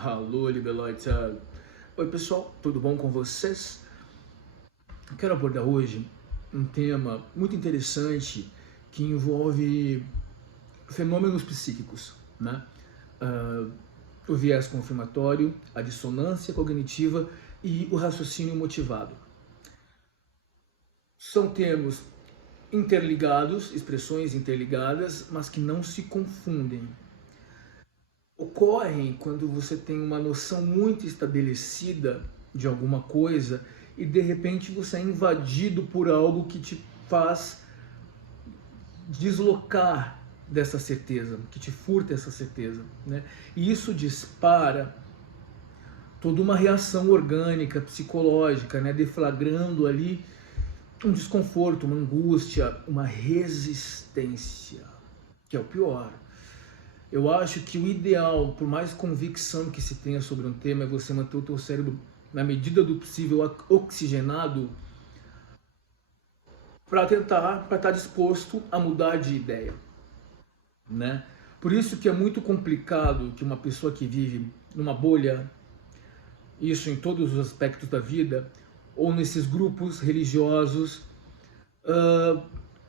Alô, Libeloita. Oi, pessoal, tudo bom com vocês? Eu quero abordar hoje um tema muito interessante que envolve fenômenos psíquicos, né? Ah, o viés confirmatório, a dissonância cognitiva e o raciocínio motivado. São termos interligados, expressões interligadas, mas que não se confundem. Ocorrem quando você tem uma noção muito estabelecida de alguma coisa e de repente você é invadido por algo que te faz deslocar dessa certeza, que te furta essa certeza, né? E isso dispara toda uma reação orgânica, psicológica, né? Deflagrando ali um desconforto, uma angústia, uma resistência, que é o pior. Eu acho que o ideal, por mais convicção que se tenha sobre um tema, é você manter o teu cérebro, na medida do possível, oxigenado para estar disposto a mudar de ideia, né? Por isso que é muito complicado que uma pessoa que vive numa bolha, isso em todos os aspectos da vida, ou nesses grupos religiosos,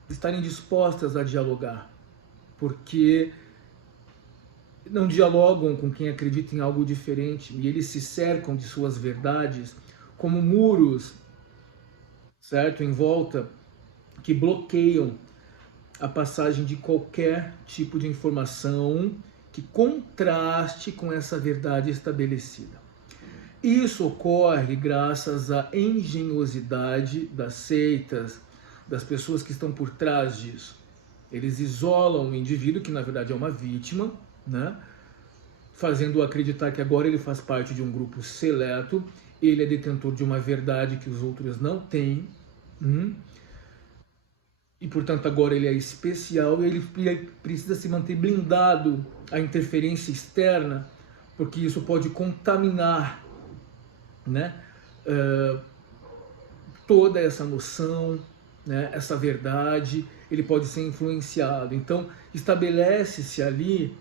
estarem dispostas a dialogar, porque não dialogam com quem acredita em algo diferente e eles se cercam de suas verdades como muros, certo, em volta, que bloqueiam a passagem de qualquer tipo de informação que contraste com essa verdade estabelecida. Isso ocorre graças à engenhosidade das seitas, das pessoas que estão por trás disso. Eles isolam o indivíduo, que na verdade é uma vítima, né? Fazendo-o acreditar que agora ele faz parte de um grupo seleto, ele é detentor de uma verdade que os outros não têm, e portanto agora ele é especial e ele precisa se manter blindado à interferência externa, porque isso pode contaminar, né, toda essa noção, né, essa verdade, ele pode ser influenciado. Então estabelece-se ali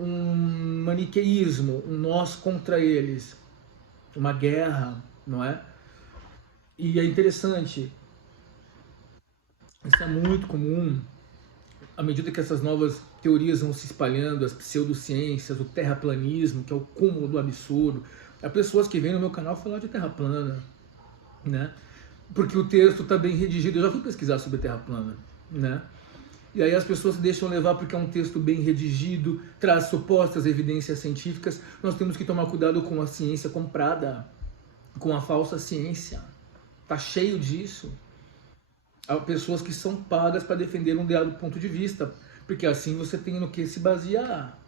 um maniqueísmo, um nós contra eles, uma guerra, não é? E é interessante, isso é muito comum, à medida que essas novas teorias vão se espalhando, as pseudociências, o terraplanismo, que é o cúmulo do absurdo. Há pessoas que vêm no meu canal falar de terra plana, né? Porque o texto está bem redigido. Eu já fui pesquisar sobre terra plana, né? E aí as pessoas se deixam levar porque é um texto bem redigido, traz supostas evidências científicas. Nós temos que tomar cuidado com a ciência comprada, com a falsa ciência. Tá cheio disso. Há pessoas que são pagas para defender um dado ponto de vista, porque assim você tem no que se basear.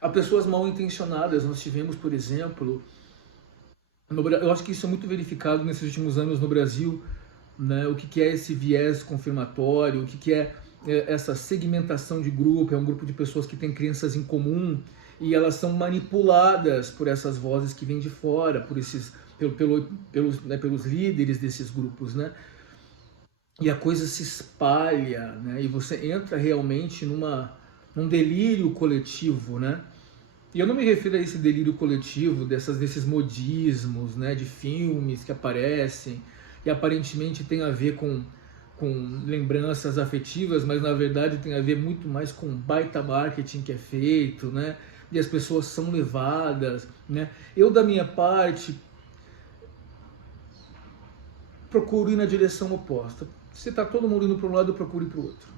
Há pessoas mal intencionadas. Nós tivemos, por exemplo, eu acho que isso é muito verificado nesses últimos anos no Brasil, né? O que é esse viés confirmatório, o que é essa segmentação de grupo. É um grupo de pessoas que tem crenças em comum e elas são manipuladas por essas vozes que vêm de fora, por esses, pelos líderes desses grupos, né? E a coisa se espalha, né? E você entra realmente num delírio coletivo, né? E eu não me refiro a esse delírio coletivo, desses modismos, né, de filmes que aparecem e aparentemente tem a ver com lembranças afetivas, mas na verdade tem a ver muito mais com baita marketing que é feito, né? E as pessoas são levadas, né? Eu, da minha parte, procuro ir na direção oposta. Se está todo mundo indo para um lado, eu procuro ir para o outro.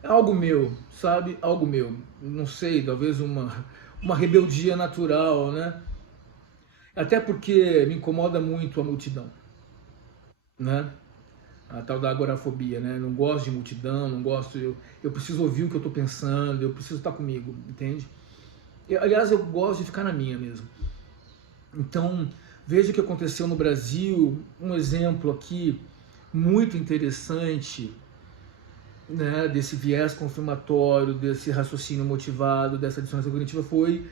É algo meu, sabe? Algo meu. Não sei, talvez uma rebeldia natural, né? Até porque me incomoda muito a multidão, né? A tal da agorafobia, né? Não gosto de multidão, não gosto. Eu preciso ouvir o que eu estou pensando, eu preciso estar comigo, entende? Aliás, eu gosto de ficar na minha mesmo. Então, veja o que aconteceu no Brasil. Um exemplo aqui muito interessante, né, desse viés confirmatório, desse raciocínio motivado, dessa dissonância cognitiva foi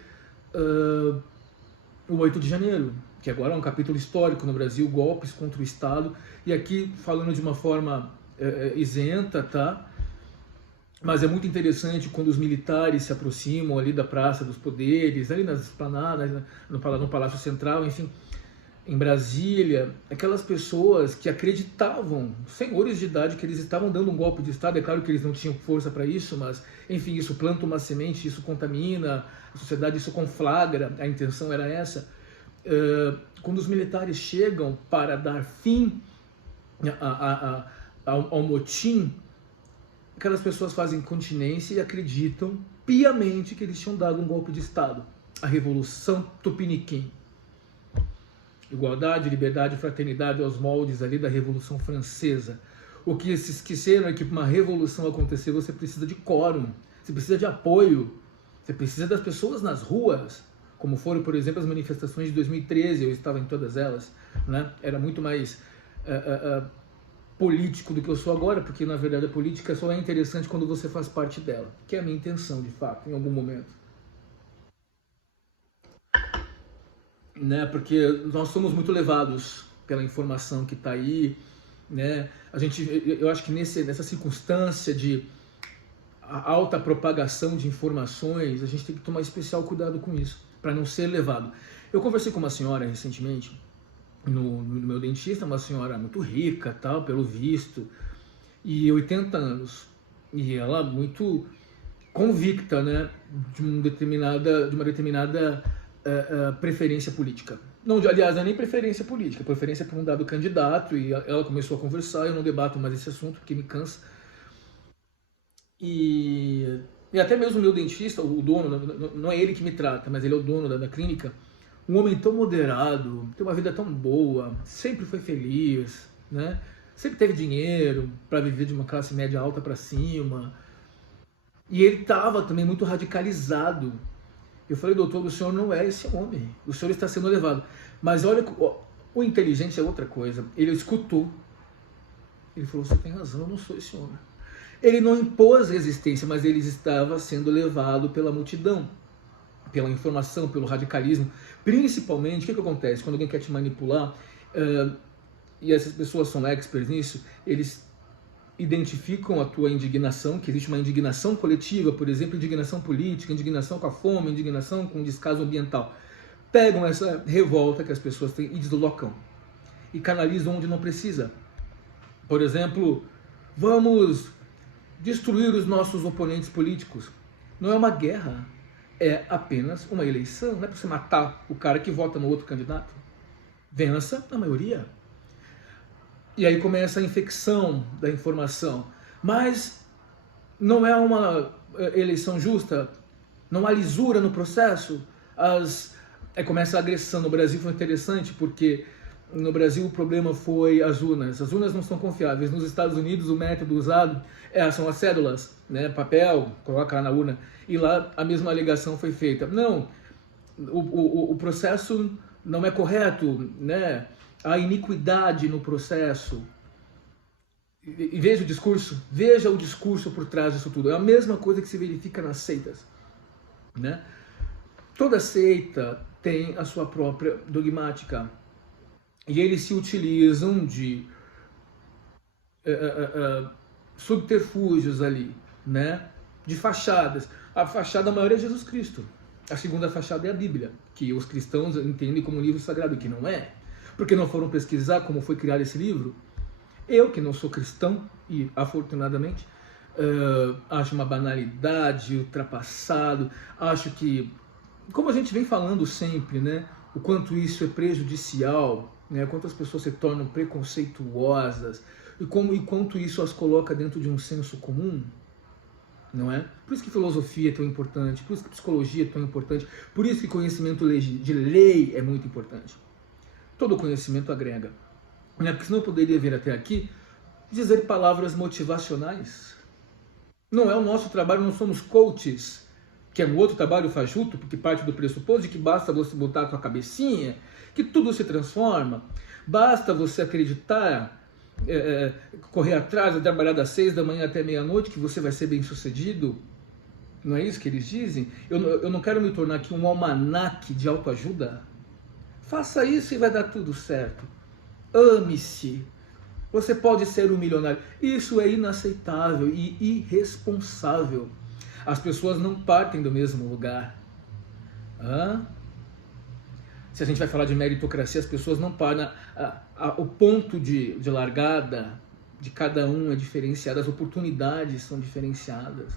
o 8 de janeiro, que agora é um capítulo histórico no Brasil, golpes contra o Estado, e aqui falando de uma forma isenta, tá? Mas é muito interessante quando os militares se aproximam ali da Praça dos Poderes, ali nas esplanadas, no Palácio Central, enfim, em Brasília, aquelas pessoas que acreditavam, senhores de idade, que eles estavam dando um golpe de Estado. É claro que eles não tinham força para isso, mas, enfim, isso planta uma semente, isso contamina a sociedade, isso conflagra, a intenção era essa. Quando os militares chegam para dar fim ao motim, aquelas pessoas fazem continência e acreditam piamente que eles tinham dado um golpe de Estado. A Revolução Tupiniquim. Igualdade, liberdade, fraternidade aos moldes ali da Revolução Francesa. O que se esqueceram é que para uma revolução acontecer você precisa de quórum, você precisa de apoio, você precisa das pessoas nas ruas, como foram, por exemplo, as manifestações de 2013, eu estava em todas elas, né? Era muito mais político do que eu sou agora, porque na verdade a política só é interessante quando você faz parte dela, que é a minha intenção, de fato, em algum momento. Né? Porque nós somos muito levados pela informação que está aí, né? Eu acho que nessa circunstância de alta propagação de informações, a gente tem que tomar especial cuidado com isso, para não ser levado. Eu conversei com uma senhora recentemente, no meu dentista, uma senhora muito rica, tal, pelo visto, e 80 anos, e ela muito convicta, né, de uma determinada preferência política. Não, aliás, não é nem preferência política, preferência por um dado candidato, e ela começou a conversar. Eu não debato mais esse assunto porque me cansa. E até mesmo o meu dentista, o dono, não é ele que me trata, mas ele é o dono da clínica, um homem tão moderado, tem uma vida tão boa, sempre foi feliz, né? Sempre teve dinheiro para viver de uma classe média alta para cima. E ele estava também muito radicalizado. Eu falei, doutor, o senhor não é esse homem, o senhor está sendo levado. Mas olha, o inteligente é outra coisa. Ele escutou, ele falou, você tem razão, eu não sou esse homem. Ele não impôs resistência, mas ele estava sendo levado pela multidão, pela informação, pelo radicalismo. Principalmente, o que acontece? Quando alguém quer te manipular, e essas pessoas são experts nisso, eles identificam a tua indignação, que existe uma indignação coletiva, por exemplo, indignação política, indignação com a fome, indignação com o descaso ambiental. Pegam essa revolta que as pessoas têm e deslocam. E canalizam onde não precisa. Por exemplo, vamos destruir os nossos oponentes políticos. Não é uma guerra, é apenas uma eleição. Não é para você matar o cara que vota no outro candidato. Vença a maioria. E aí começa a infecção da informação. Mas não é uma eleição justa, não há lisura no processo. Aí começa a agressão. No Brasil foi interessante, porque no Brasil o problema foi as urnas. As urnas não são confiáveis. Nos Estados Unidos o método usado são as cédulas, né? Papel, coloca lá na urna. E lá a mesma alegação foi feita. Não, o processo não é correto, né? A iniquidade no processo. E veja o discurso por trás disso tudo. É a mesma coisa que se verifica nas seitas, né? Toda seita tem a sua própria dogmática. E eles se utilizam de subterfúgios ali, né? De fachadas. A fachada maior é Jesus Cristo. A segunda fachada é a Bíblia, que os cristãos entendem como um livro sagrado, que não é. Porque não foram pesquisar como foi criado esse livro. Eu, que não sou cristão, e afortunadamente, acho uma banalidade, ultrapassado, acho que, como a gente vem falando sempre, né, o quanto isso é prejudicial, né, quanto as pessoas se tornam preconceituosas, e quanto isso as coloca dentro de um senso comum, não é? Por isso que filosofia é tão importante, por isso que psicologia é tão importante, por isso que conhecimento de lei é muito importante. Todo conhecimento agrega. Né? Porque senão eu poderia vir até aqui dizer palavras motivacionais. Não é o nosso trabalho, não somos coaches, que é um outro trabalho fajuto, porque parte do pressuposto de que basta você botar a tua cabecinha, que tudo se transforma, basta você acreditar, correr atrás, trabalhar das 6 da manhã até meia-noite, que você vai ser bem sucedido. Não é isso que eles dizem? Eu não quero me tornar aqui um almanaque de autoajuda. Faça isso e vai dar tudo certo. Ame-se. Você pode ser um milionário. Isso é inaceitável e irresponsável. As pessoas não partem do mesmo lugar. Se a gente vai falar de meritocracia, as pessoas não param. O ponto de largada de cada um é diferenciado, as oportunidades são diferenciadas.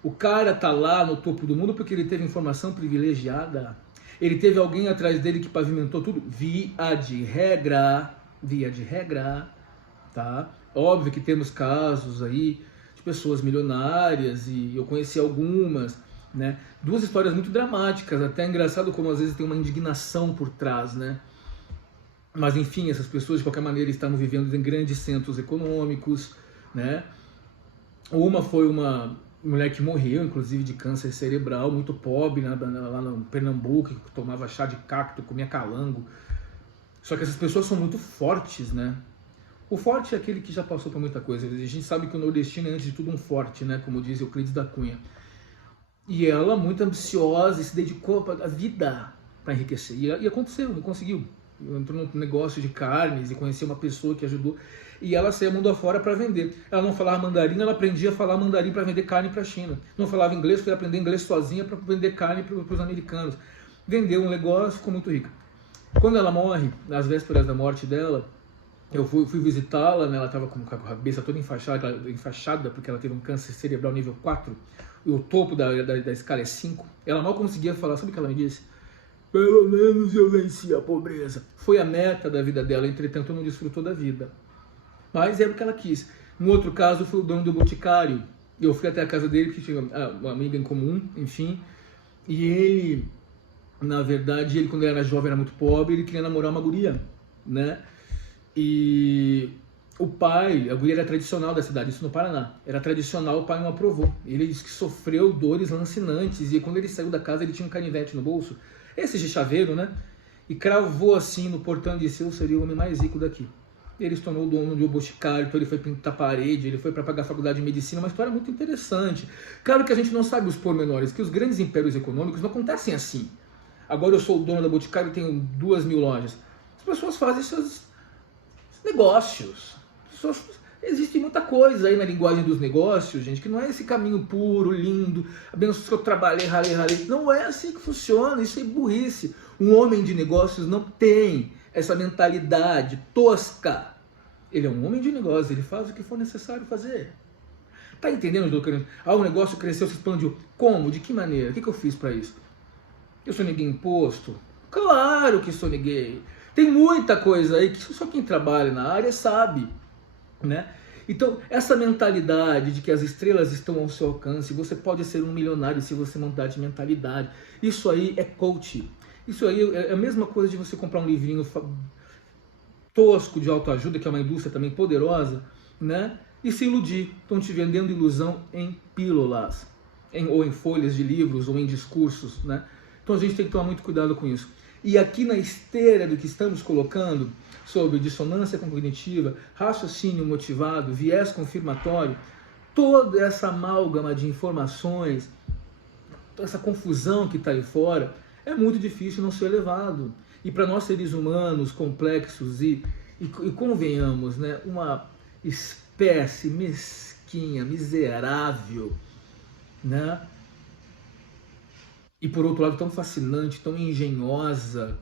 O cara tá lá no topo do mundo porque ele teve informação privilegiada. Ele teve alguém atrás dele que pavimentou tudo, via de regra, tá? Óbvio que temos casos aí de pessoas milionárias, e eu conheci algumas, né? Duas histórias muito dramáticas, até é engraçado como às vezes tem uma indignação por trás, né? Mas enfim, essas pessoas de qualquer maneira estavam vivendo em grandes centros econômicos, né? Uma foi uma mulher que morreu, inclusive de câncer cerebral, muito pobre, lá no Pernambuco, que tomava chá de cacto, comia calango. Só que essas pessoas são muito fortes, né? O forte é aquele que já passou por muita coisa. A gente sabe que o nordestino é, antes de tudo, um forte, né? Como diz Euclides da Cunha. E ela, muito ambiciosa, se dedicou a vida para enriquecer. E aconteceu, não conseguiu. Entrou num negócio de carnes e conheceu uma pessoa que ajudou. E ela saía mundo afora para vender. Ela não falava mandarim, ela aprendia a falar mandarim para vender carne para a China. Não falava inglês, foi aprender inglês sozinha para vender carne para os americanos. Vendeu um negócio, ficou muito rica. Quando ela morre, nas vésperas da morte dela, eu fui visitá-la, né? Ela estava com a cabeça toda enfaixada, porque ela teve um câncer cerebral nível 4, e o topo da escala é 5. Ela mal conseguia falar. Sabe o que ela me disse? Pelo menos eu venci a pobreza. Foi a meta da vida dela, entretanto não desfrutou da vida. Mas era o que ela quis. No outro caso, foi o dono do boticário. Eu fui até a casa dele, que tinha uma amiga em comum, enfim. E ele, na verdade, quando ele era jovem, era muito pobre, ele queria namorar uma guria, né? E o pai, a guria era tradicional da cidade, isso no Paraná. Era tradicional, o pai não aprovou. Ele disse que sofreu dores lancinantes, e quando ele saiu da casa, ele tinha um canivete no bolso, esse de chaveiro, né? E cravou assim no portão e disse: eu seria o homem mais rico daqui. Ele se tornou o dono de um boticário, então ele foi pintar a parede, ele foi para pagar a faculdade de medicina, uma história muito interessante. Claro que a gente não sabe os pormenores, que os grandes impérios econômicos não acontecem assim. Agora eu sou o dono da boticário e tenho 2.000 lojas. As pessoas fazem seus negócios. Existe muita coisa aí na linguagem dos negócios, gente, que não é esse caminho puro, lindo, apenas que eu trabalhei, ralei. Não é assim que funciona, isso é burrice. Um homem de negócios não tem essa mentalidade tosca. Ele é um homem de negócios, ele faz o que for necessário fazer. Tá entendendo, doutor? O negócio cresceu, se expandiu. Como? De que maneira? O que eu fiz para isso? Eu soneguei imposto? Claro que soneguei. Tem muita coisa aí que só quem trabalha na área sabe, né? Então, essa mentalidade de que as estrelas estão ao seu alcance, você pode ser um milionário se você mudar de mentalidade. Isso aí é coach. Isso aí é a mesma coisa de você comprar um livrinho tosco de autoajuda, que é uma indústria também poderosa, né? E se iludir. Estão te vendendo ilusão em pílulas, ou em folhas de livros, ou em discursos, né? Então a gente tem que tomar muito cuidado com isso. E aqui na esteira do que estamos colocando sobre dissonância cognitiva, raciocínio motivado, viés confirmatório, toda essa amálgama de informações, essa confusão que está aí fora, é muito difícil não ser levado. E para nós seres humanos complexos e convenhamos, né, uma espécie mesquinha, miserável, né? E por outro lado tão fascinante, tão engenhosa.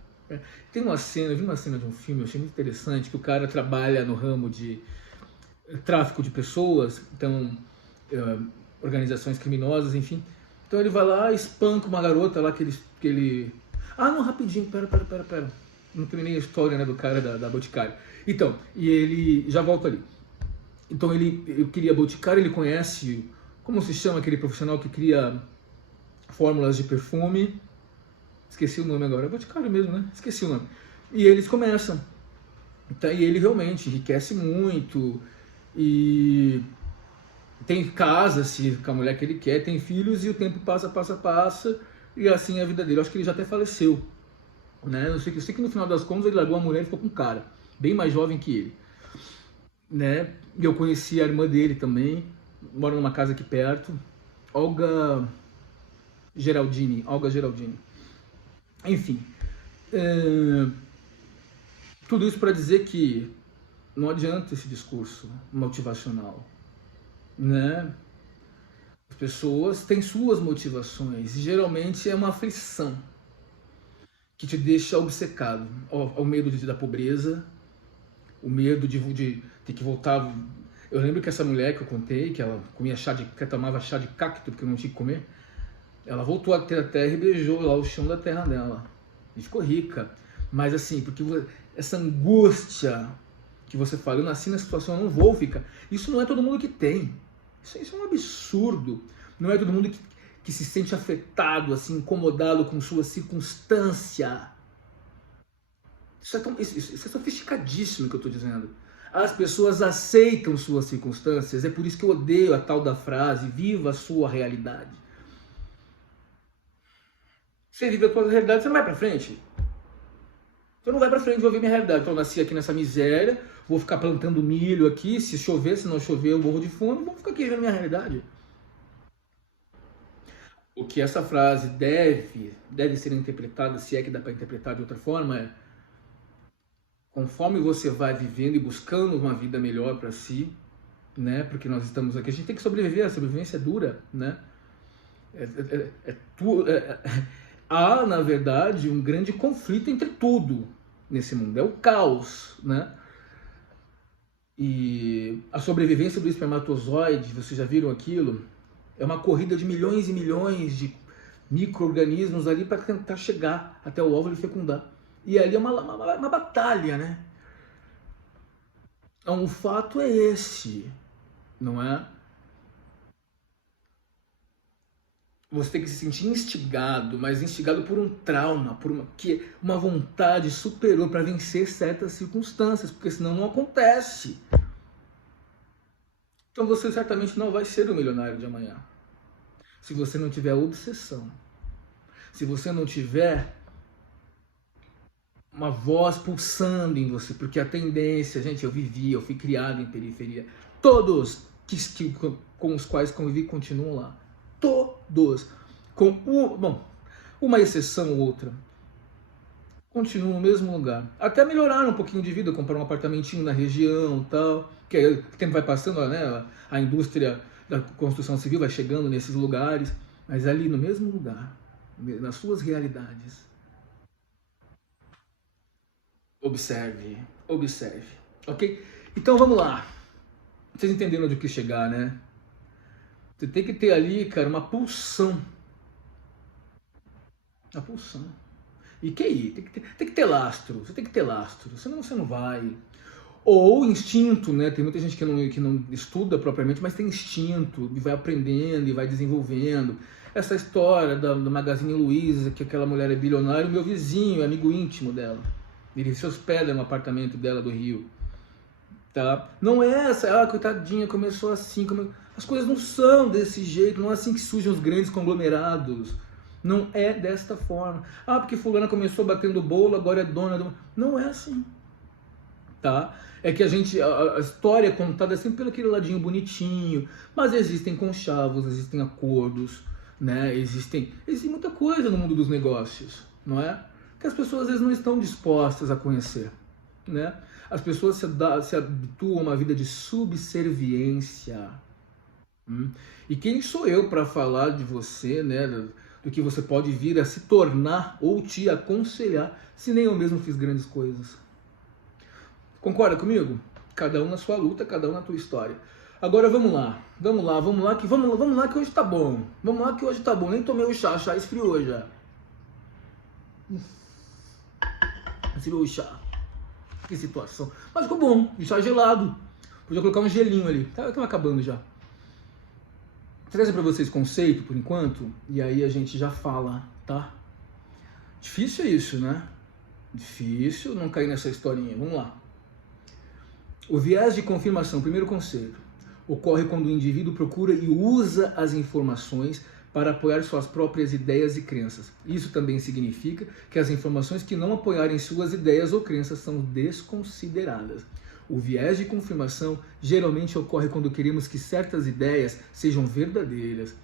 Tem uma cena, eu vi uma cena de um filme, eu achei muito interessante, que o cara trabalha no ramo de tráfico de pessoas, então organizações criminosas, enfim. Então ele vai lá, espanca uma garota lá que ele... Ah, não, rapidinho, pera. Não terminei a história, né, do cara da Boticário. Então, e ele já volta ali. Então ele cria Boticário, ele conhece, como se chama aquele profissional que cria fórmulas de perfume, esqueci o nome agora, é Boticário mesmo, né? Esqueci o nome. E eles começam, tá? E ele realmente enriquece muito, e tem casa com a mulher que ele quer, tem filhos, e o tempo passa, e assim é a vida dele. Eu acho que ele já até faleceu, né? Eu sei que no final das contas ele largou a mulher e ficou com um cara, bem mais jovem que ele, né? E eu conheci a irmã dele também, mora numa casa aqui perto, Olga Geraldini. Enfim, tudo isso para dizer que Não adianta esse discurso motivacional, né? As pessoas têm suas motivações e geralmente é uma aflição que te deixa obcecado ao medo da pobreza, o medo de ter que voltar. Eu lembro que essa mulher que eu contei, que ela comia que tomava chá de cacto porque não tinha que comer, ela voltou a ter a terra e beijou lá o chão da terra dela e ficou rica. Mas assim, porque essa angústia que você fala, eu nasci na situação, eu não vou ficar. Isso não é todo mundo que tem. Isso é um absurdo. Não é todo mundo que se sente afetado, assim, incomodado com sua circunstância. Isso é sofisticadíssimo que eu estou dizendo. As pessoas aceitam suas circunstâncias, é por isso que eu odeio a tal da frase, viva a sua realidade. Você vive a sua realidade, você não vai pra frente. Você não vai pra frente, vou ver minha realidade. Então eu nasci aqui nessa miséria, vou ficar plantando milho aqui, se chover, se não chover eu morro de fome, vou ficar aqui vivendo minha realidade. O que essa frase deve ser interpretada, se é que dá para interpretar de outra forma, é: conforme você vai vivendo e buscando uma vida melhor para si, né? Porque nós estamos aqui, a gente tem que sobreviver, a sobrevivência é dura, né? Há, na verdade, um grande conflito entre tudo nesse mundo, é o caos, né? E a sobrevivência do espermatozoide, vocês já viram aquilo? É uma corrida de milhões e milhões de micro-organismos ali para tentar chegar até o óvulo e fecundar. E ali é uma batalha, né? Então, o fato é esse, não é? Você tem que se sentir instigado, mas instigado por um trauma, por uma vontade superior para vencer certas circunstâncias, porque senão não acontece. Então você certamente não vai ser o milionário de amanhã. Se você não tiver obsessão, se você não tiver uma voz pulsando em você, porque a tendência, gente, eu fui criado em periferia. Todos com os quais convivi continuam lá. Todos. Uma exceção ou outra. Continuam no mesmo lugar. Até melhoraram um pouquinho de vida, compraram um apartamentinho na região e tal. Que aí, o tempo vai passando, né? A indústria da construção civil vai chegando nesses lugares. Mas ali no mesmo lugar, nas suas realidades. Observe, observe, ok? Então vamos lá. Vocês entenderam onde eu quis chegar, né? Você tem que ter ali, cara, uma pulsão. A pulsão. E que aí? Tem que ter lastro. Você tem que ter lastro, senão você não vai. Ou instinto, né? Tem muita gente que não estuda propriamente, mas tem instinto, e vai aprendendo e vai desenvolvendo. Essa história do Magazine Luiza, que aquela mulher é bilionária, o meu vizinho, amigo íntimo dela. Ele se hospeda no apartamento dela do Rio. Tá? Não é essa, coitadinha, começou assim. As coisas não são desse jeito, não é assim que surgem os grandes conglomerados. Não é desta forma. Porque fulana começou batendo bolo, agora é dona do... Não é assim. Tá? É que a história é contada sempre pelo aquele ladinho bonitinho, mas existem conchavos, existem acordos, né? Existe muita coisa no mundo dos negócios, não é? Que as pessoas às vezes não estão dispostas a conhecer, né? As pessoas se habituam a uma vida de subserviência. E quem sou eu para falar de você, né? Do que você pode vir a se tornar ou te aconselhar, se nem eu mesmo fiz grandes coisas. Concorda comigo? Cada um na sua luta, cada um na tua história. Agora vamos lá que hoje tá bom. Vamos lá que hoje tá bom. Nem tomei o chá esfriou já. Esfriou o chá. Que situação. Mas ficou bom, o chá gelado. Podia colocar um gelinho ali. Tá acabando já. Vou trazer pra vocês conceito por enquanto, e aí a gente já fala, tá? Difícil é isso, né? Difícil não cair nessa historinha. Vamos lá. O viés de confirmação, primeiro conceito, ocorre quando o indivíduo procura e usa as informações para apoiar suas próprias ideias e crenças. Isso também significa que as informações que não apoiarem suas ideias ou crenças são desconsideradas. O viés de confirmação geralmente ocorre quando queremos que certas ideias sejam verdadeiras.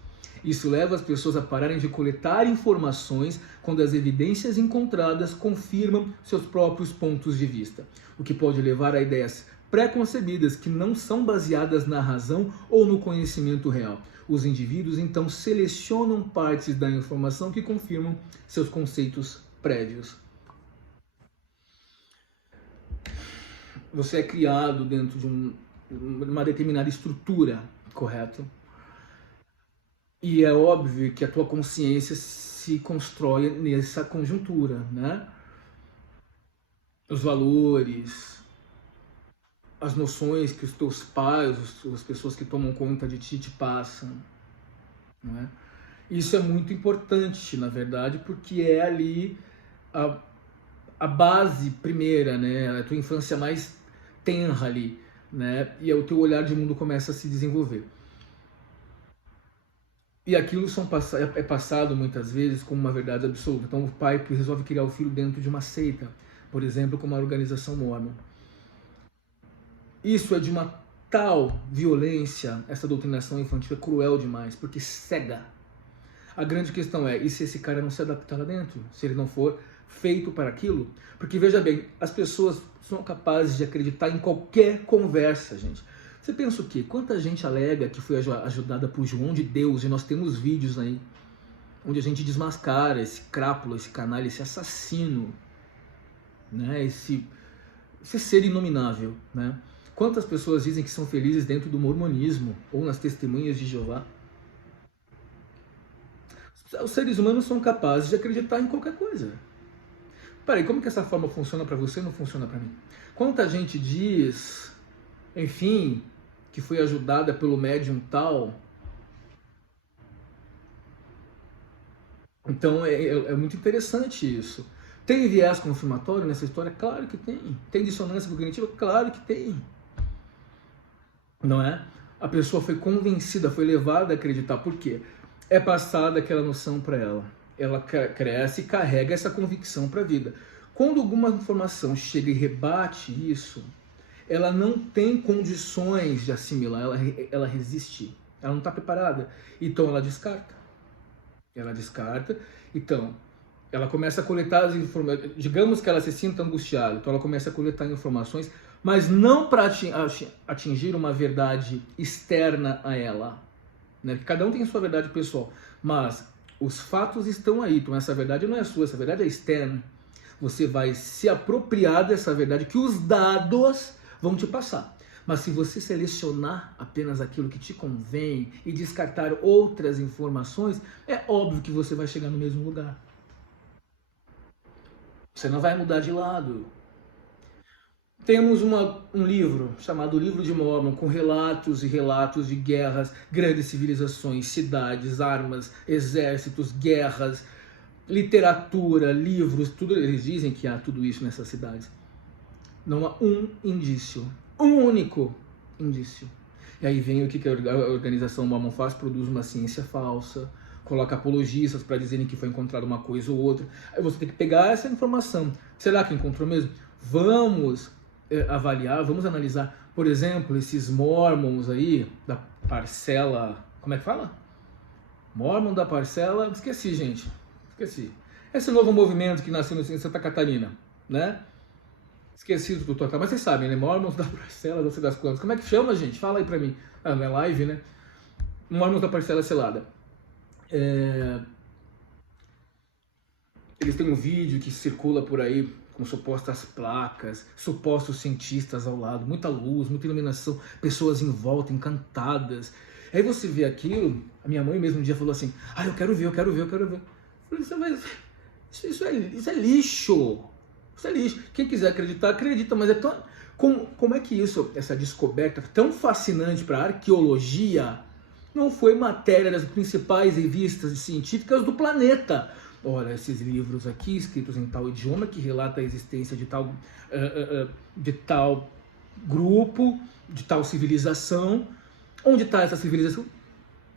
Isso leva as pessoas a pararem de coletar informações quando as evidências encontradas confirmam seus próprios pontos de vista, o que pode levar a ideias pré-concebidas, que não são baseadas na razão ou no conhecimento real. Os indivíduos, então, selecionam partes da informação que confirmam seus conceitos prévios. Você é criado dentro de uma determinada estrutura, correto? E é óbvio que a tua consciência se constrói nessa conjuntura, né? Os valores, as noções que os teus pais, as pessoas que tomam conta de ti te passam, não é? Isso é muito importante, na verdade, porque é ali a base primeira, né? A tua infância mais tenra ali, né? E o teu olhar de mundo começa a se desenvolver. E aquilo é passado muitas vezes como uma verdade absoluta. Então o pai que resolve criar o filho dentro de uma seita, por exemplo, como a organização Mormon. Isso é de uma tal violência, essa doutrinação infantil é cruel demais, porque cega. A grande questão é, e se esse cara não se adaptar lá dentro? Se ele não for feito para aquilo? Porque veja bem, as pessoas são capazes de acreditar em qualquer conversa, gente. Você pensa o quê? Quanta gente alega que foi ajudada por João de Deus, e nós temos vídeos aí, onde a gente desmascara esse crápula, esse canalha, esse assassino, né? Esse ser inominável, né? Quantas pessoas dizem que são felizes dentro do mormonismo ou nas testemunhas de Jeová? Os seres humanos são capazes de acreditar em qualquer coisa. Peraí, como que essa forma funciona para você e não funciona para mim? Quanta gente diz, enfim, que foi ajudada pelo médium tal. Então é muito interessante isso. Tem viés confirmatório nessa história? Claro que tem. Tem dissonância cognitiva? Claro que tem. Não é? A pessoa foi convencida, foi levada a acreditar. Por quê? É passada aquela noção para ela. Ela cresce e carrega essa convicção para a vida. Quando alguma informação chega e rebate isso, ela não tem condições de assimilar, ela resiste. Ela não está preparada. Então ela descarta. Ela descarta. Então, ela começa a coletar as informações. Digamos que ela se sinta angustiada. Então ela começa a coletar informações, mas não para atingir uma verdade externa a ela, né? Cada um tem sua verdade pessoal, mas os fatos estão aí. Então essa verdade não é sua, essa verdade é externa. Você vai se apropriar dessa verdade que os dados vão te passar. Mas se você selecionar apenas aquilo que te convém e descartar outras informações, é óbvio que você vai chegar no mesmo lugar. Você não vai mudar de lado. Temos um livro chamado Livro de Mormon, com relatos e relatos de guerras, grandes civilizações, cidades, armas, exércitos, guerras, literatura, livros, tudo. Eles dizem que há tudo isso nessas cidades. Não há um indício, um único indício. E aí vem o que a organização Mormon faz, produz uma ciência falsa, coloca apologistas para dizerem que foi encontrado uma coisa ou outra. Aí você tem que pegar essa informação. Será que encontrou mesmo? Vamos avaliar, vamos analisar, por exemplo, esses Mormons aí, da parcela, como é que fala? Mormon da parcela, esqueci, gente, esqueci. Esse novo movimento que nasceu em Santa Catarina, né? Esqueci do total, mas vocês sabem, né? Mormons da parcela, não sei das quantas. Como é que chama, gente? Fala aí pra mim. Ah, não é live, né? Mormons da parcela selada. Eles têm um vídeo que circula por aí com supostas placas, supostos cientistas ao lado, muita luz, muita iluminação, pessoas em volta, encantadas. Aí você vê aquilo, a minha mãe mesmo um dia falou assim, eu quero ver, eu quero ver, eu quero ver. Eu falei, isso é lixo, isso é lixo. Quem quiser acreditar, acredita, mas é tão... Como é que essa descoberta tão fascinante para a arqueologia não foi matéria das principais revistas científicas do planeta? Olha, esses livros aqui, escritos em tal idioma, que relata a existência de tal grupo, de tal civilização. Onde está essa civilização?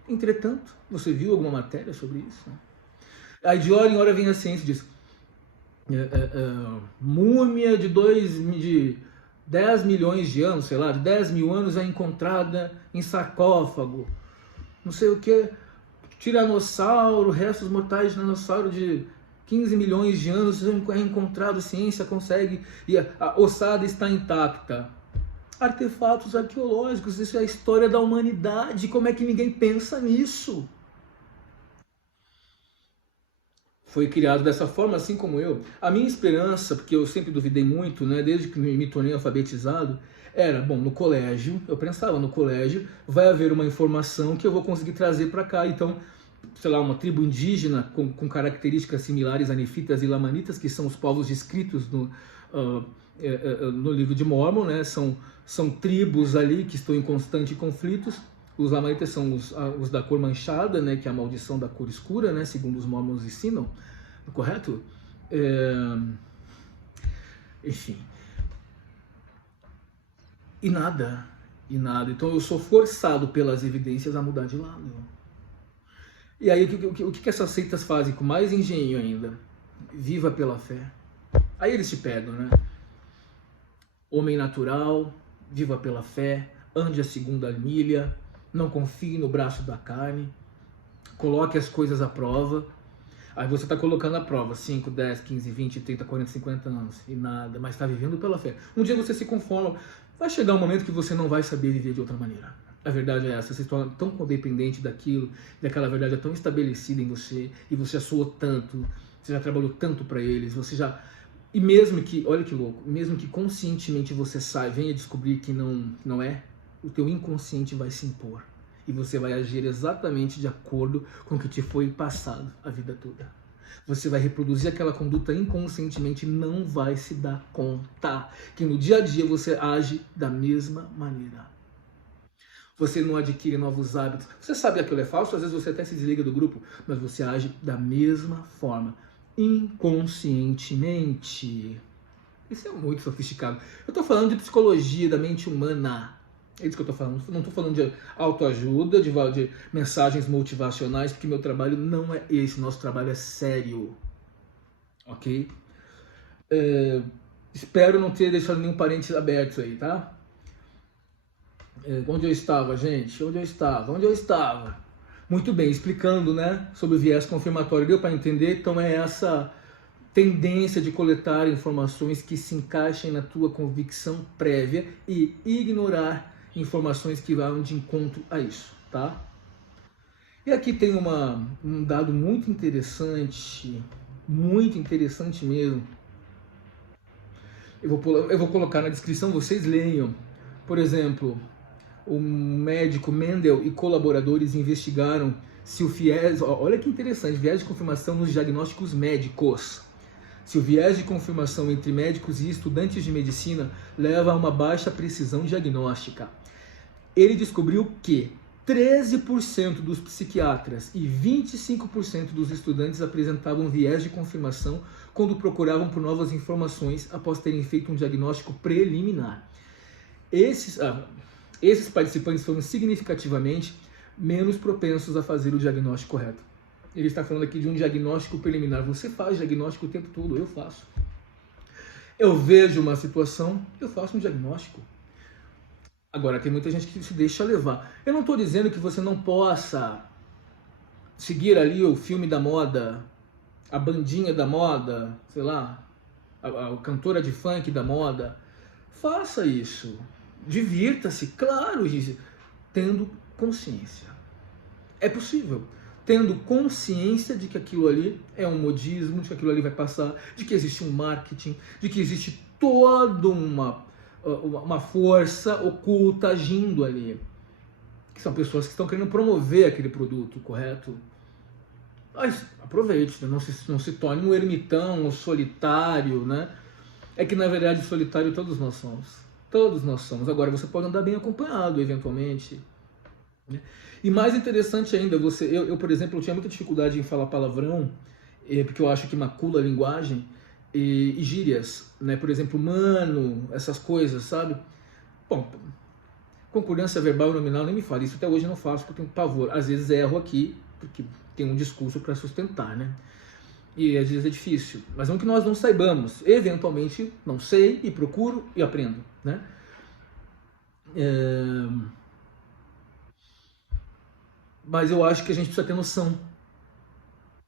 Entretanto, você viu alguma matéria sobre isso? Aí de hora em hora vem a ciência e diz, múmia de 10 milhões de anos, sei lá, de 10 mil anos é encontrada em sarcófago. Não sei o que... Tiranossauro, restos mortais de dinossauro de 15 milhões de anos é encontrado, ciência consegue, e a ossada está intacta. artefatos arqueológicos, isso é a história da humanidade, como é que ninguém pensa nisso? Foi criado dessa forma, assim como eu. A minha esperança, porque eu sempre duvidei muito, né, desde que me tornei alfabetizado, era, bom, no colégio, eu pensava, no colégio vai haver uma informação que eu vou conseguir trazer para cá, então, sei lá, uma tribo indígena com características similares a nefitas e lamanitas, que são os povos descritos no livro de Mórmon, né, são tribos ali que estão em constante conflitos. Os lamanitas são os da cor manchada, né, que é a maldição da cor escura, né, segundo os Mormons ensinam, correto? Enfim. E nada, e nada. Então eu sou forçado pelas evidências a mudar de lado. E aí o que essas seitas fazem com mais engenho ainda? Viva pela fé. Aí eles te pegam, né? Homem natural, viva pela fé, ande a segunda milha, não confie no braço da carne, coloque as coisas à prova. Aí você está colocando à prova 5, 10, 15, 20, 30, 40, 50 anos e nada, mas está vivendo pela fé. Um dia você se conforma, vai chegar um momento que você não vai saber viver de outra maneira. A verdade é essa, você se torna tão codependente daquilo, daquela verdade é tão estabelecida em você, e você já soou tanto, você já trabalhou tanto para eles, você já... E mesmo que, olha que louco, mesmo que conscientemente você venha descobrir que não é, o teu inconsciente vai se impor. E você vai agir exatamente de acordo com o que te foi passado a vida toda. Você vai reproduzir aquela conduta inconscientemente e não vai se dar conta que no dia a dia você age da mesma maneira. Você não adquire novos hábitos. Você sabe que aquilo é falso, às vezes você até se desliga do grupo, mas você age da mesma forma, inconscientemente. Isso é muito sofisticado. Eu estou falando de psicologia da mente humana. É isso que eu estou falando. Não estou falando de autoajuda, de mensagens motivacionais, porque meu trabalho não é esse. Nosso trabalho é sério. Ok? Espero não ter deixado nenhum parênteses aberto aí, tá? Onde eu estava, gente? Onde eu estava? Muito bem, explicando, né, sobre o viés confirmatório. Deu para entender? Então é essa tendência de coletar informações que se encaixem na tua convicção prévia e ignorar informações que vão de encontro a isso, tá? E aqui tem um dado muito interessante mesmo. Eu vou colocar na descrição, vocês leiam. Por exemplo, o médico Mendel e colaboradores investigaram se o viés, olha que interessante, viés de confirmação nos diagnósticos médicos. Se o viés de confirmação entre médicos e estudantes de medicina leva a uma baixa precisão diagnóstica. Ele descobriu que 13% dos psiquiatras e 25% dos estudantes apresentavam viés de confirmação quando procuravam por novas informações após terem feito um diagnóstico preliminar. Esses participantes foram significativamente menos propensos a fazer o diagnóstico correto. Ele está falando aqui de um diagnóstico preliminar. Você faz diagnóstico o tempo todo, eu faço. Eu vejo uma situação, eu faço um diagnóstico. Agora, tem muita gente que se deixa levar. Eu não estou dizendo que você não possa seguir ali o filme da moda, a bandinha da moda, sei lá, a cantora de funk da moda. Faça isso. Divirta-se, claro, tendo consciência. É possível. Tendo consciência de que aquilo ali é um modismo, de que aquilo ali vai passar, de que existe um marketing, de que existe toda uma força oculta agindo ali. Que são pessoas que estão querendo promover aquele produto, correto? Mas aproveite, não se torne um ermitão, um solitário, né? É que na verdade solitário todos nós somos. Todos nós somos. Agora você pode andar bem acompanhado, eventualmente. E mais interessante ainda, eu por exemplo, eu tinha muita dificuldade em falar palavrão, porque eu acho que macula a linguagem, e gírias, né? Por exemplo, mano, essas coisas, sabe? Bom, concordância verbal e nominal, nem me fale, isso até hoje eu não faço porque eu tenho pavor. Às vezes erro aqui, porque tem um discurso para sustentar, né? E às vezes é difícil, mas não que nós não saibamos, eventualmente não sei e procuro e aprendo, né? Mas eu acho que a gente precisa ter noção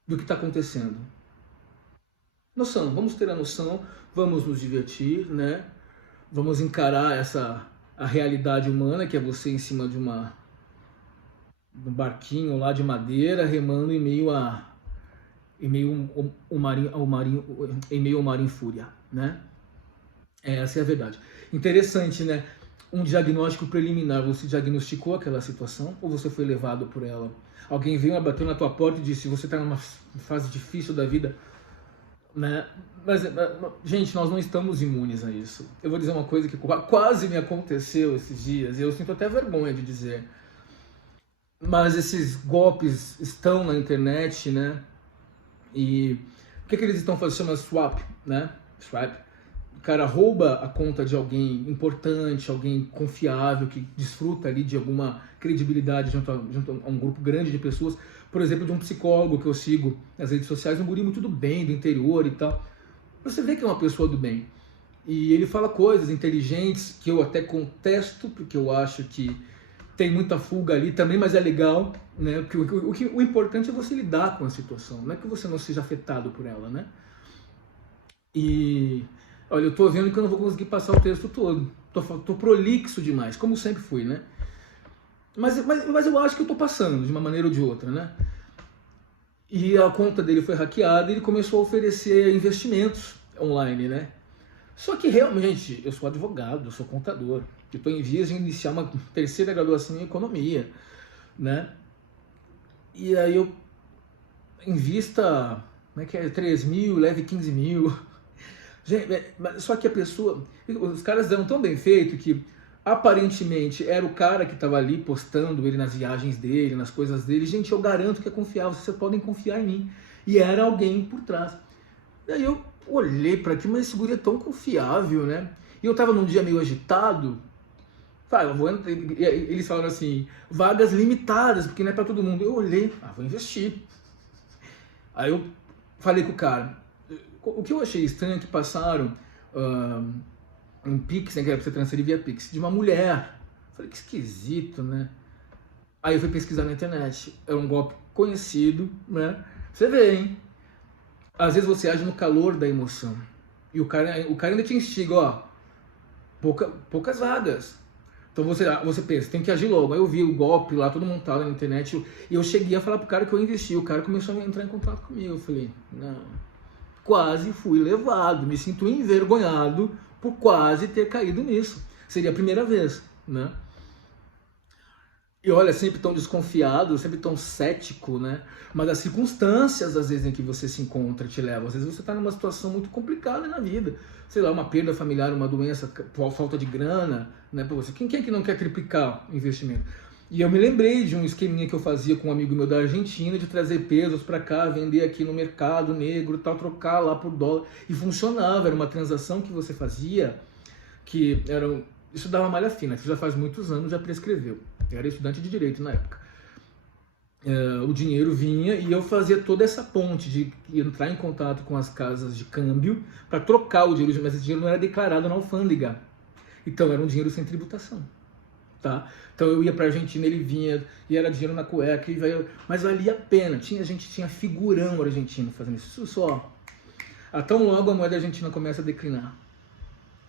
do que está acontecendo. Noção, vamos ter a noção, vamos nos divertir, né? Vamos encarar essa a realidade humana, que é você em cima de um barquinho lá de madeira, remando em meio em meio ao mar em fúria, né? Essa é a verdade. Interessante, né? Um diagnóstico preliminar, você diagnosticou aquela situação ou você foi levado por ela? Alguém veio, bateu na tua porta e disse, você está numa fase difícil da vida, né? Mas, gente, nós não estamos imunes a isso. Eu vou dizer uma coisa que quase me aconteceu esses dias, e eu sinto até vergonha de dizer. Mas esses golpes estão na internet, né? E o que eles estão fazendo? Chama swap, né? Swap. O cara rouba a conta de alguém importante, alguém confiável, que desfruta ali de alguma credibilidade junto a um grupo grande de pessoas. Por exemplo, de um psicólogo que eu sigo nas redes sociais, um guri muito do bem, do interior e tal. Você vê que é uma pessoa do bem. E ele fala coisas inteligentes que eu até contesto, porque eu acho que tem muita fuga ali também, mas é legal, né? O importante é você lidar com a situação, não é que você não seja afetado por ela, né? E olha, eu tô vendo que eu não vou conseguir passar o texto todo, tô prolixo demais, como sempre fui, né? Mas eu acho que eu tô passando de uma maneira ou de outra, né? E a conta dele foi hackeada e ele começou a oferecer investimentos online, né? Só que realmente, gente, eu sou advogado, eu sou contador, eu estou em vias de iniciar uma terceira graduação em economia, né? E aí eu invista, como é que é, 3 mil, leve 15 mil. Gente, só que a pessoa, os caras deram tão bem feito que aparentemente era o cara que estava ali postando ele nas viagens dele, nas coisas dele. Gente, eu garanto que é confiável, vocês podem confiar em mim. E era alguém por trás. E aí eu olhei para aquilo, mas esse guri é tão confiável, né? E eu tava num dia meio agitado. Eles falaram assim, vagas limitadas, porque não é para todo mundo. Eu olhei, vou investir. Aí eu falei com o cara. O que eu achei estranho é que passaram um Pix, né, que era pra você transferir via Pix, de uma mulher. Falei, que esquisito, né? Aí eu fui pesquisar na internet. Era um golpe conhecido, né? Você vê, hein? Às vezes você age no calor da emoção. E o cara ainda te instiga, ó, poucas vagas. Então você pensa, tem que agir logo. Aí eu vi o golpe lá, todo montado na internet, e eu cheguei a falar pro cara que eu investi. O cara começou a entrar em contato comigo. Eu falei, não, quase fui levado. Me sinto envergonhado por quase ter caído nisso. Seria a primeira vez, né? E olha, sempre tão desconfiado, sempre tão cético, né? Mas as circunstâncias, às vezes, em que você se encontra te levam. Às vezes você está numa situação muito complicada na vida. Sei lá, uma perda familiar, uma doença, falta de grana, né? Pra você. Quem é que não quer triplicar o investimento? E eu me lembrei de um esqueminha que eu fazia com um amigo meu da Argentina, de trazer pesos para cá, vender aqui no mercado negro, tal, trocar lá por dólar. E funcionava, era uma transação que você fazia, que era... Isso dava malha fina, que já faz muitos anos, já prescreveu. Eu era estudante de direito na época. O dinheiro vinha e eu fazia toda essa ponte de entrar em contato com as casas de câmbio para trocar o dinheiro, mas esse dinheiro não era declarado na alfândega. Então era um dinheiro sem tributação. Tá? Então eu ia para a Argentina, ele vinha e era dinheiro na cueca, mas valia a pena. Tinha figurão argentino fazendo isso só. Tão logo a moeda argentina começa a declinar.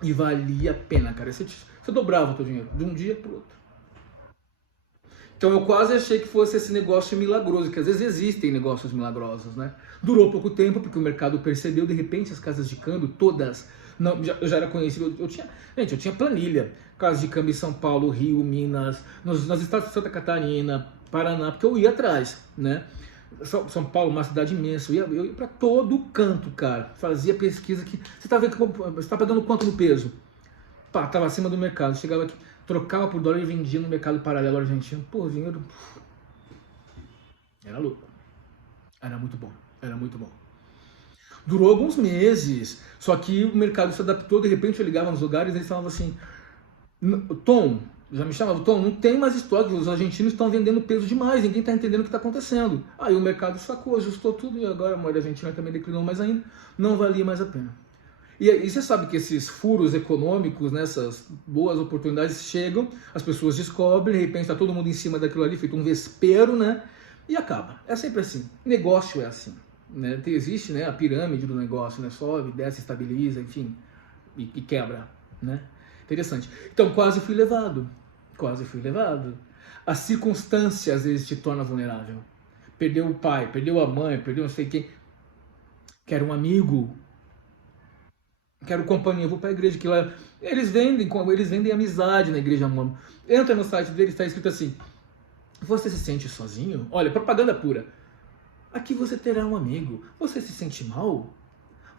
E valia a pena, cara. Você dobrava o teu dinheiro de um dia para o outro. Então eu quase achei que fosse esse negócio milagroso, que às vezes existem negócios milagrosos, né? Durou pouco tempo, porque o mercado percebeu, de repente as casas de câmbio, todas, não, eu já era conhecido, eu tinha planilha, casas de câmbio em São Paulo, Rio, Minas, nos estados de Santa Catarina, Paraná, porque eu ia atrás, né? São Paulo, uma cidade imensa, eu ia para todo canto, cara, fazia pesquisa que, você tá pagando quanto no peso? Pá, tava acima do mercado, chegava aqui, trocava por dólar e vendia no mercado paralelo argentino. Pô, dinheiro... Era louco. Era muito bom. Era muito bom. Durou alguns meses. Só que o mercado se adaptou. De repente eu ligava nos lugares e eles falavam assim... Tom, já me chamava, Tom, não tem mais estoque. Os argentinos estão vendendo peso demais. Ninguém está entendendo o que está acontecendo. Aí o mercado sacou, ajustou tudo. E agora a moeda argentina também declinou mais ainda. Não valia mais a pena. E você sabe que esses furos econômicos, né, essas boas oportunidades chegam, as pessoas descobrem, de repente está todo mundo em cima daquilo ali, feito um vespeiro, né? E acaba. É sempre assim. Negócio é assim. Né? Existe, né, a pirâmide do negócio, né? Sobe, desce, estabiliza, enfim, e quebra, né? Interessante. Então, quase fui levado. Quase fui levado. As circunstâncias, às vezes, te tornam vulnerável. Perdeu o pai, perdeu a mãe, perdeu não sei quem. Quero um amigo. Quero companhia. Eu vou para a igreja. Que lá... eles vendem amizade na igreja, mano. Entra no site deles, está escrito assim: você se sente sozinho? Olha, propaganda pura. Aqui você terá um amigo. Você se sente mal?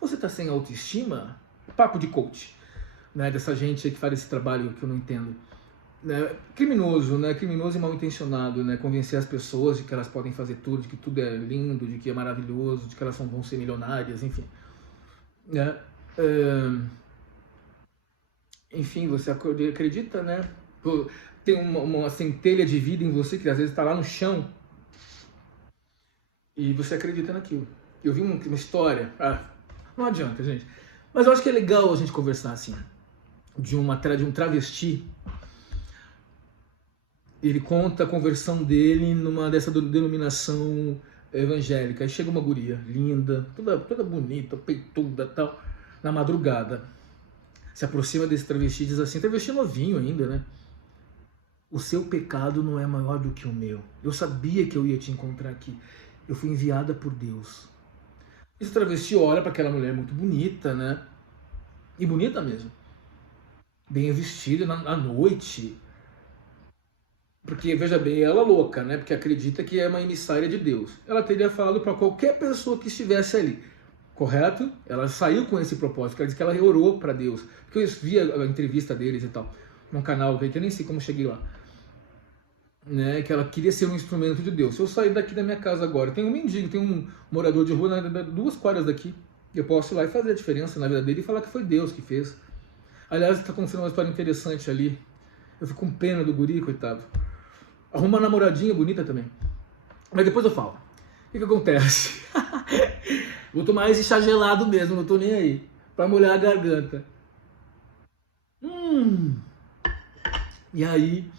Você está sem autoestima? Papo de coach, né? Dessa gente que faz esse trabalho que eu não entendo. Né? Criminoso, né? Criminoso e mal intencionado, né? Convencer as pessoas de que elas podem fazer tudo, de que tudo é lindo, de que é maravilhoso, de que elas vão ser milionárias, enfim. Né? Enfim, você acredita, né? Tem uma centelha de vida em você que às vezes está lá no chão e você acredita naquilo. Eu vi uma história, não adianta, gente, mas eu acho que é legal a gente conversar assim, de um travesti. Ele conta a conversão dele numa dessa denominação evangélica. Aí chega uma guria linda, toda bonita, peituda, tal, na madrugada. Se aproxima desse travesti e diz assim, travesti novinho ainda, né? O seu pecado não é maior do que o meu. Eu sabia que eu ia te encontrar aqui. Eu fui enviada por Deus. Esse travesti olha para aquela mulher muito bonita, né? E bonita mesmo. Bem vestida à noite. Porque, veja bem, ela é louca, né? Porque acredita que é uma emissária de Deus. Ela teria falado para qualquer pessoa que estivesse ali. Correto? Ela saiu com esse propósito. Quer dizer que ela orou para Deus. Porque eu vi a entrevista deles e tal. Num canal que eu nem sei como cheguei lá. Né, que ela queria ser um instrumento de Deus. Se eu sair daqui da minha casa agora, tem um mendigo, tem um morador de rua 2 quadras daqui, eu posso ir lá e fazer a diferença na vida dele e falar que foi Deus que fez. Aliás, está acontecendo uma história interessante ali. Eu fico com pena do guri, coitado. Arruma uma namoradinha bonita também. Mas depois eu falo. O que acontece? Vou tomar esse chá gelado mesmo, não tô nem aí. Pra molhar a garganta. E aí...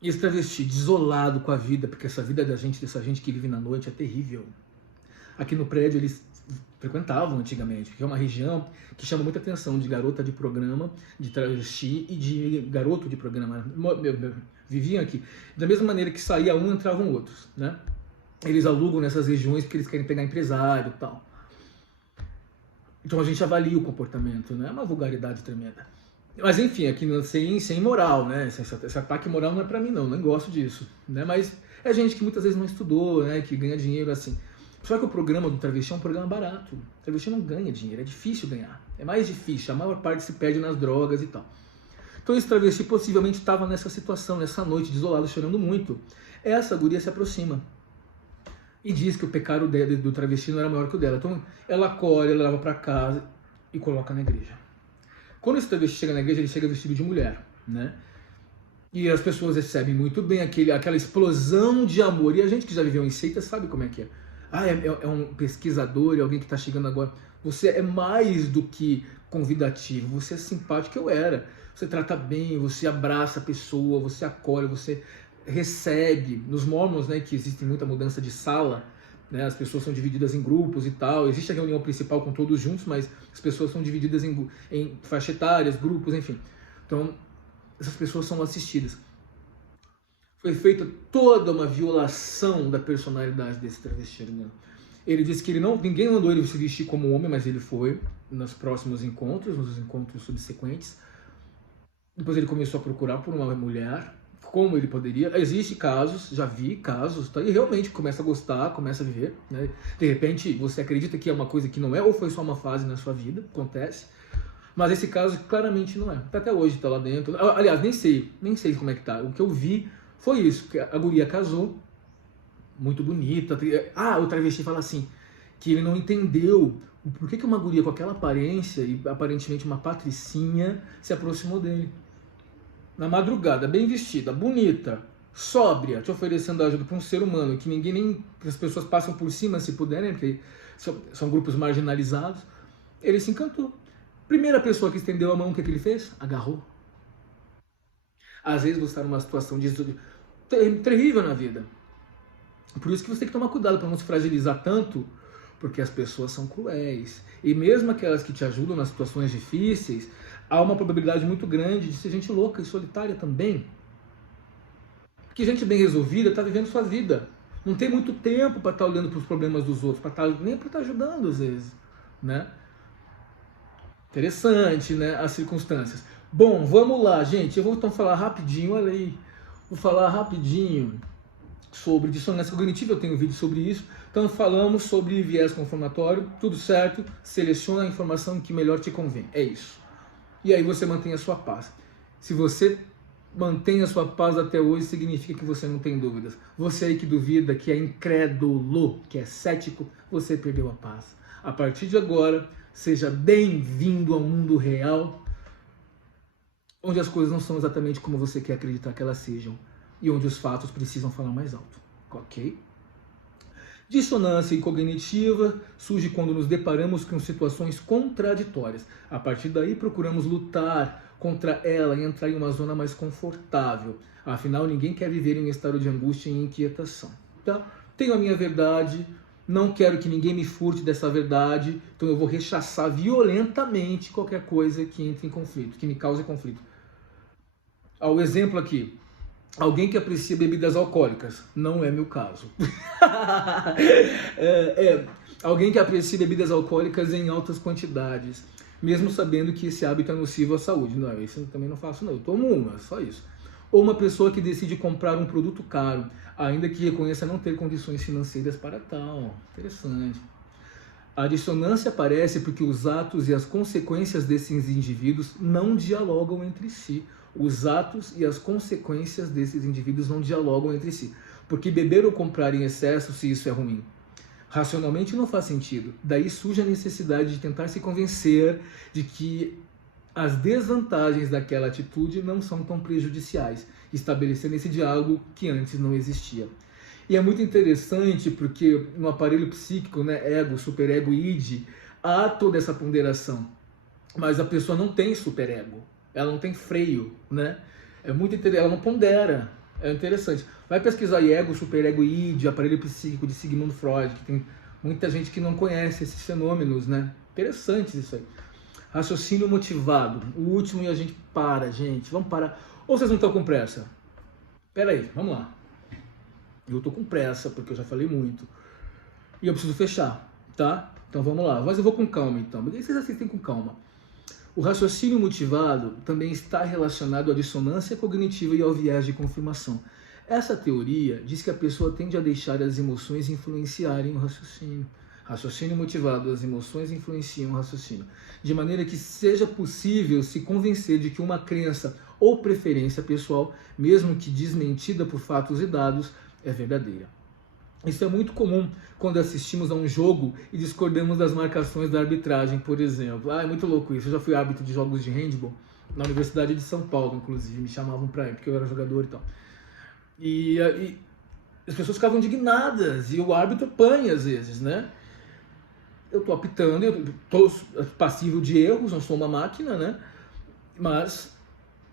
E esse travesti, desolado com a vida, porque essa vida dessa gente que vive na noite é terrível. Aqui no prédio eles frequentavam antigamente, porque é uma região que chama muita atenção de garota de programa, de travesti e de garoto de programa. Viviam aqui. Da mesma maneira que saía um, entravam outros, né? Eles alugam nessas regiões porque eles querem pegar empresário e tal. Então a gente avalia o comportamento, né? É uma vulgaridade tremenda. Mas enfim, aqui sem moral, né? Esse ataque moral não é pra mim não gosto disso, né? Mas é gente que muitas vezes não estudou, né? Que ganha dinheiro assim. Só que o programa do travesti é um programa barato. O travesti não ganha dinheiro, é difícil ganhar. É mais difícil, a maior parte se perde nas drogas e tal. Então esse travesti possivelmente estava nessa situação, nessa noite, desolado, chorando muito. Essa guria se aproxima e diz que o pecado do travesti não era maior que o dela. Então ela acolhe, ela leva pra casa e coloca na igreja. Quando esse travesti chega na igreja, ele chega vestido de mulher, né? E as pessoas recebem muito bem aquela explosão de amor. E a gente que já viveu em seita sabe como é que é. É um pesquisador, é alguém que está chegando agora. Você é mais do que convidativo, você é simpático, eu era. Você trata bem, você abraça a pessoa, você acolhe, você recebe. Nos Mormons, né, que existe muita mudança de sala, né, as pessoas são divididas em grupos e tal. Existe a reunião principal com todos juntos, mas as pessoas são divididas em faixa etárias, grupos, enfim. Então, essas pessoas são assistidas. Foi feita toda uma violação da personalidade desse travesti. Né? Ele disse que ninguém mandou ele se vestir como homem, mas ele foi nos próximos encontros, nos encontros subsequentes. Depois ele começou a procurar por uma mulher, como ele poderia. Existem casos, já vi casos, tá? E realmente começa a gostar, começa a viver. Né? De repente você acredita que é uma coisa que não é, ou foi só uma fase na sua vida, acontece. Mas esse caso claramente não é. Até hoje está lá dentro. Aliás, nem sei como é que tá. O que eu vi foi isso, que a guria casou, muito bonita. O travesti fala assim, que ele não entendeu por que uma guria com aquela aparência e aparentemente uma patricinha se aproximou dele. Na madrugada, bem vestida, bonita, sóbria, te oferecendo ajuda para um ser humano que as pessoas passam por cima se puderem, porque são grupos marginalizados. Ele se encantou. Primeira pessoa que estendeu a mão, o que ele fez? Agarrou. Às vezes você está numa situação terrível na vida. Por isso que você tem que tomar cuidado para não se fragilizar tanto, porque as pessoas são cruéis. E mesmo aquelas que te ajudam nas situações difíceis, há uma probabilidade muito grande de ser gente louca e solitária também. Porque gente bem resolvida está vivendo sua vida. Não tem muito tempo para estar olhando para os problemas dos outros, nem para estar ajudando às vezes, né? Interessante, né, as circunstâncias. Bom, vamos lá, gente. Eu vou então falar rapidinho, olha aí. Vou falar rapidinho sobre dissonância cognitiva, eu tenho um vídeo sobre isso. Então falamos sobre viés confirmatório, tudo certo, seleciona a informação que melhor te convém, é isso. E aí você mantém a sua paz. Se você mantém a sua paz até hoje, significa que você não tem dúvidas. Você aí que duvida, que é incrédulo, que é cético, você perdeu a paz. A partir de agora, seja bem-vindo ao mundo real, onde as coisas não são exatamente como você quer acreditar que elas sejam e onde os fatos precisam falar mais alto, ok? Dissonância cognitiva surge quando nos deparamos com situações contraditórias. A partir daí, procuramos lutar contra ela e entrar em uma zona mais confortável. Afinal, ninguém quer viver em um estado de angústia e inquietação. Tá? Tenho a minha verdade, não quero que ninguém me furte dessa verdade, então eu vou rechaçar violentamente qualquer coisa que entre em conflito, que me cause conflito. O exemplo aqui. Alguém que aprecia bebidas alcoólicas, não é meu caso. Alguém que aprecia bebidas alcoólicas em altas quantidades, mesmo sabendo que esse hábito é nocivo à saúde. Não, isso eu também não faço não, eu tomo uma, só isso. Ou uma pessoa que decide comprar um produto caro, ainda que reconheça não ter condições financeiras para tal. Interessante. A dissonância aparece porque os atos e as consequências desses indivíduos não dialogam entre si. Os atos e as consequências desses indivíduos não dialogam entre si. Porque beber ou comprar em excesso, se isso é ruim, racionalmente não faz sentido. Daí surge a necessidade de tentar se convencer de que as desvantagens daquela atitude não são tão prejudiciais, estabelecendo esse diálogo que antes não existia. E é muito interessante porque no aparelho psíquico, né, ego, superego e id, há toda essa ponderação. Mas a pessoa não tem superego, ela não tem freio, né? É muito interessante, ela não pondera, é interessante. Vai pesquisar aí ego, superego e id, aparelho psíquico de Sigmund Freud, que tem muita gente que não conhece esses fenômenos, né? Interessantes isso aí. Raciocínio motivado, o último e a gente para, gente, vamos parar. Ou vocês não estão com pressa? Pera aí, vamos lá. Eu tô com pressa, porque eu já falei muito. E eu preciso fechar, tá? Então vamos lá. Mas eu vou com calma, então. Mas vocês assistem com calma. O raciocínio motivado também está relacionado à dissonância cognitiva e ao viés de confirmação. Essa teoria diz que a pessoa tende a deixar as emoções influenciarem o raciocínio. Raciocínio motivado, as emoções influenciam o raciocínio. De maneira que seja possível se convencer de que uma crença ou preferência pessoal, mesmo que desmentida por fatos e dados, é verdadeira. Isso é muito comum quando assistimos a um jogo e discordamos das marcações da arbitragem, por exemplo. É muito louco isso. Eu já fui árbitro de jogos de handball na Universidade de São Paulo, inclusive. Me chamavam para ir, porque eu era jogador e tal. E as pessoas ficavam indignadas e o árbitro apanha às vezes, né? Eu tô apitando, eu tô passível de erros, não sou uma máquina, né? Mas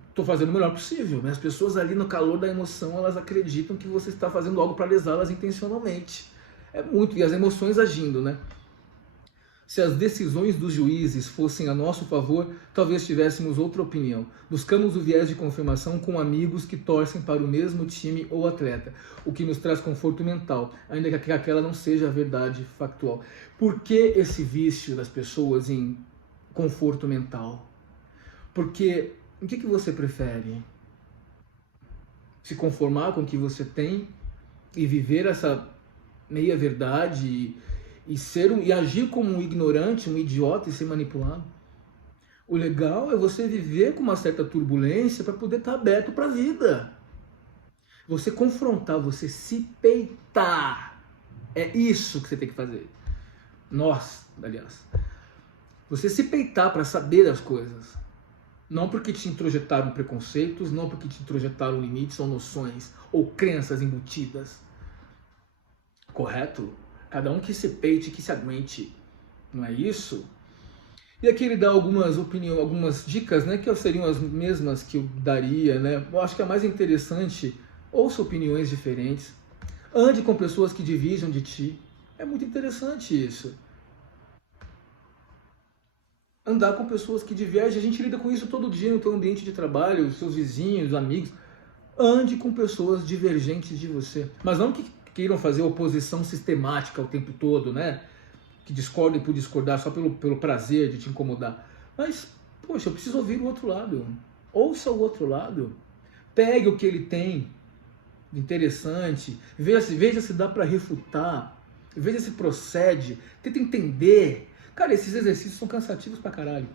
estou fazendo o melhor possível. As pessoas ali no calor da emoção, elas acreditam que você está fazendo algo para lesá-las intencionalmente. É muito, e as emoções agindo, né? Se as decisões dos juízes fossem a nosso favor, talvez tivéssemos outra opinião. Buscamos o viés de confirmação com amigos que torcem para o mesmo time ou atleta, o que nos traz conforto mental, ainda que aquela não seja a verdade factual. Por que esse vício das pessoas em conforto mental? Porque o que você prefere? Se conformar com o que você tem e viver essa meia-verdade e agir como um ignorante, um idiota e ser manipulado? O legal é você viver com uma certa turbulência para poder estar aberto para a vida. Você confrontar, você se peitar. É isso que você tem que fazer. Nós, aliás. Você se peitar para saber as coisas. Não porque te introjetaram preconceitos, não porque te introjetaram limites ou noções ou crenças embutidas. Correto? Cada um que se peite, que se aguente. Não é isso? E aqui ele dá algumas opiniões, algumas dicas, né, que seriam as mesmas que eu daria, né? Eu acho que é mais interessante, ouça opiniões diferentes. Ande com pessoas que dividam de ti. É muito interessante isso. andar com pessoas que divergem. A gente lida com isso todo dia no teu ambiente de trabalho, os seus vizinhos, amigos. Ande com pessoas divergentes de você. Mas não que queiram fazer oposição sistemática o tempo todo, né? Que discordem por discordar só pelo prazer de te incomodar. Mas, poxa, eu preciso ouvir o outro lado. Ouça o outro lado. Pegue o que ele tem de interessante. Veja se dá para refutar. Veja se procede. Tenta entender. Cara, esses exercícios são cansativos pra caralho.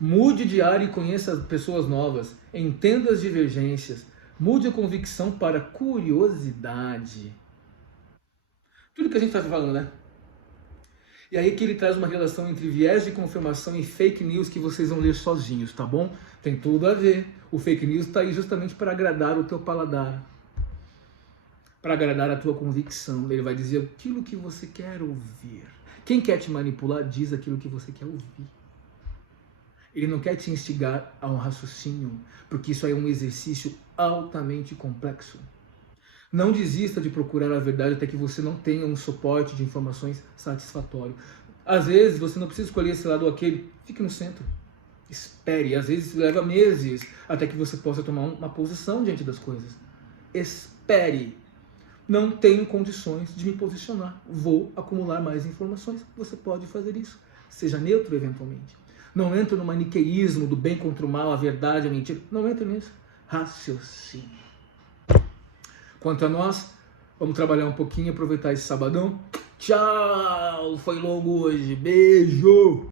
Mude de área e conheça pessoas novas. Entenda as divergências. Mude a convicção para curiosidade. Tudo que a gente está falando, né? E aí que ele traz uma relação entre viés de confirmação e fake news que vocês vão ler sozinhos, tá bom? Tem tudo a ver. O fake news está aí justamente para agradar o teu paladar. Para agradar a tua convicção. Ele vai dizer aquilo que você quer ouvir. Quem quer te manipular diz aquilo que você quer ouvir. Ele não quer te instigar a um raciocínio, porque isso aí é um exercício altamente complexo. Não desista de procurar a verdade até que você não tenha um suporte de informações satisfatório. Às vezes você não precisa escolher esse lado ou aquele, fique no centro. Espere, às vezes leva meses até que você possa tomar uma posição diante das coisas. Espere. Não tenho condições de me posicionar. Vou acumular mais informações. Você pode fazer isso. Seja neutro eventualmente. Não entre no maniqueísmo do bem contra o mal, a verdade, a mentira. Não entre nisso. Raciocínio. Quanto a nós, vamos trabalhar um pouquinho, aproveitar esse sabadão. Tchau! Foi longo hoje. Beijo!